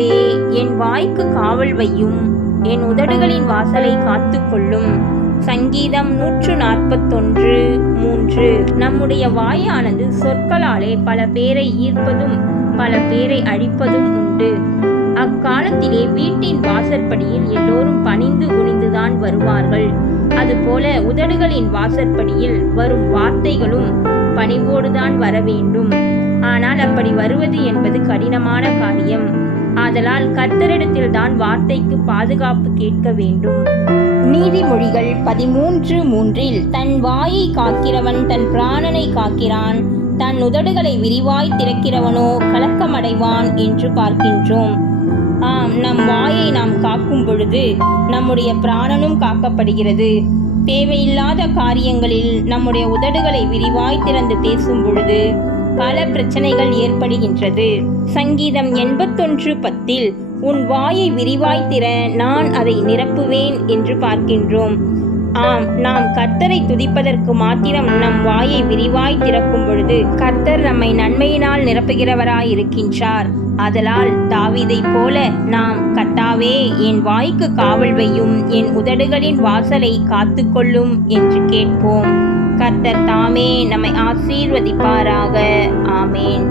கர்த்தாவே, என் வாய்க்கு காவல் வையும், என் உதடுகளின் வாசலை காத்துக்கொள்ளும். சங்கீதம் 141:3. நம்முடைய வாயானது சொற்களாலே பல பேரை ஈர்ப்பதும் பல பேரை அழிப்பதும் உண்டு. அக்காலத்திலே வீட்டின் வாசற்படியில் எல்லோரும் பணிந்து குனிந்துதான் வருவார்கள். அதுபோல உதடுகளின் வாசற்படியில் வரும் வார்த்தைகளும் பணிவோடுதான் வர வேண்டும். ஆனால் அப்படி வருவது என்பது கடினமான காரியம். ஆதலால் கர்த்தரிடத்தில் தான் வார்த்தைக்கு பாதுகாப்பு கேட்க வேண்டும். நீதிமொழிகள் 13:3. தன் வாயை காக்கிறவன் தன் பிராணனை காக்கிறான், தன் உதடுகளை விரிவாய் திறக்கிறவனோ கலக்கமடைவான் என்று பார்க்கின்றோம். ஆம், நம் வாயை நாம் காக்கும் பொழுது நம்முடைய பிராணனும் காக்கப்படுகிறது. தேவையில்லாத காரியங்களில் நம்முடைய உதடுகளை விரிவாய் திறந்து பேசும் பொழுது பல பிரச்சனைகள் ஏற்படுகின்றது. சங்கீதம் 81:10. உன் வாயை விரிவாய் திற, நான் அதை நிரப்புவேன் என்று பார்க்கின்றோம். ஆம், நாம் கர்த்தரை துதிப்பதற்கு மாத்திரம் நம் வாயை விரிவாய் திறக்கும் பொழுது கர்த்தர் நம்மை நன்மையினால் நிரப்புகிறவராயிருக்கின்றார். ஆதலால் தாவீதைப் போல நாம், கர்த்தாவே, என் வாய்க்கு காவல் வையும், என் உதடுகளின் வாசலை காத்துக்கொள்ளும் என்று கேட்போம். கர்த்தர் தாமே நம்மை ஆசீர்வதிப்பாராக. ஆமேன்.